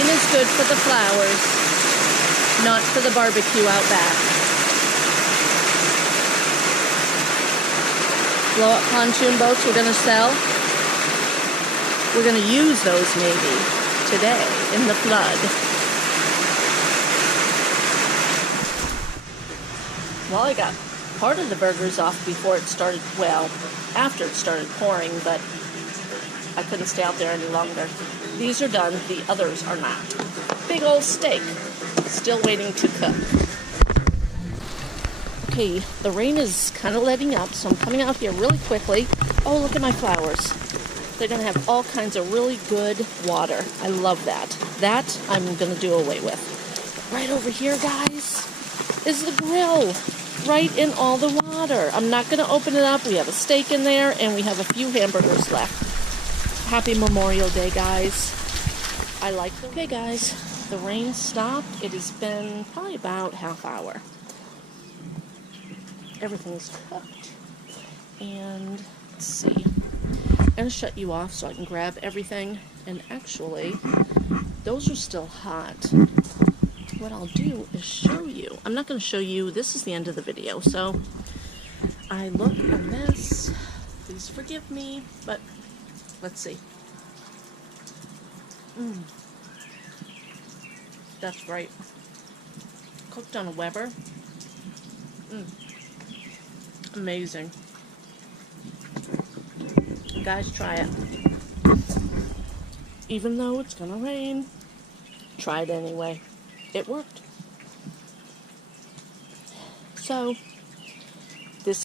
rain is good for the flowers, not for the barbecue out back. Blow-up pontoon boats we're going to sell. We're going to use those maybe today in the flood. Well, I got part of the burgers off before it started, well, after it started pouring, but I couldn't stay out there any longer. These are done, the others are not. Big old steak, still waiting to cook. Okay, the rain is kind of letting up, so I'm coming out here really quickly. Oh, look at my flowers. They're going to have all kinds of really good water. I love that. That I'm going to do away with. Right over here, guys, is the grill. Right in all the water. I'm not going to open it up. We have a steak in there, and we have a few hamburgers left. Happy Memorial Day, guys. I like them. Okay, guys, the rain stopped. It has been probably about half hour. Everything's cooked. And let's see. I'm going to shut you off so I can grab everything. And actually, those are still hot. What I'll do is show you. I'm not going to show you. This is the end of the video. So I look a mess. Please forgive me. But let's see. That's right. Cooked on a Weber. Amazing. You guys, try it. Even though it's gonna rain, try it anyway. It worked. So